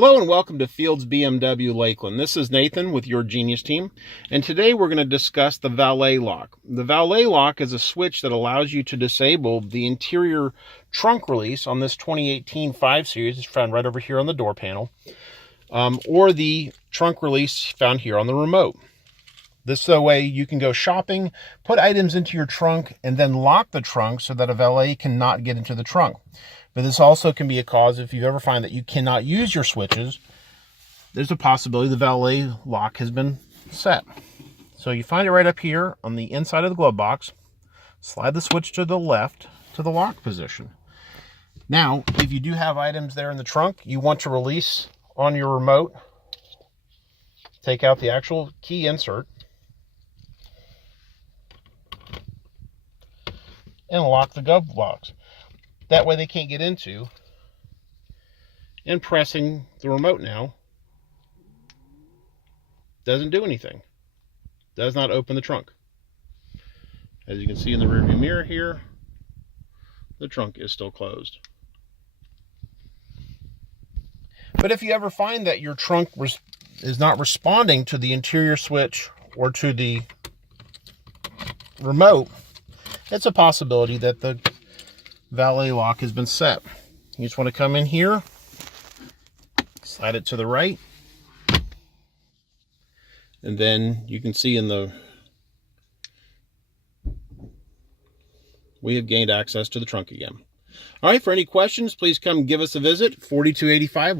Hello and welcome to Fields BMW Lakeland. This is Nathan with your Genius team, and today we're going to discuss the Valet Lock. The Valet Lock is a switch that allows you to disable the interior trunk release on this 2018 5 Series. It's found right over here on the door panel, or the trunk release found here on the remote. This way you can go shopping, put items into your trunk, and then lock the trunk so that a valet cannot get into the trunk. But this also can be a cause if you ever find that you cannot use your switches. There's a possibility the valet lock has been set. So you find it right up here on the inside of the glove box. Slide the switch to the left to the lock position. Now, if you do have items there in the trunk you want to release on your remote, take out the actual key insert and lock the glove box. That way they can't get into. And pressing the remote now doesn't do anything. Does not open the trunk. As you can see in the rearview mirror here, the trunk is still closed. But if you ever find that your trunk is not responding to the interior switch or to the remote, it's a possibility that the valet lock has been set. You just want to come in here, slide it to the right, and then you can see we have gained access to the trunk again. All right, for any questions, please come give us a visit, 4285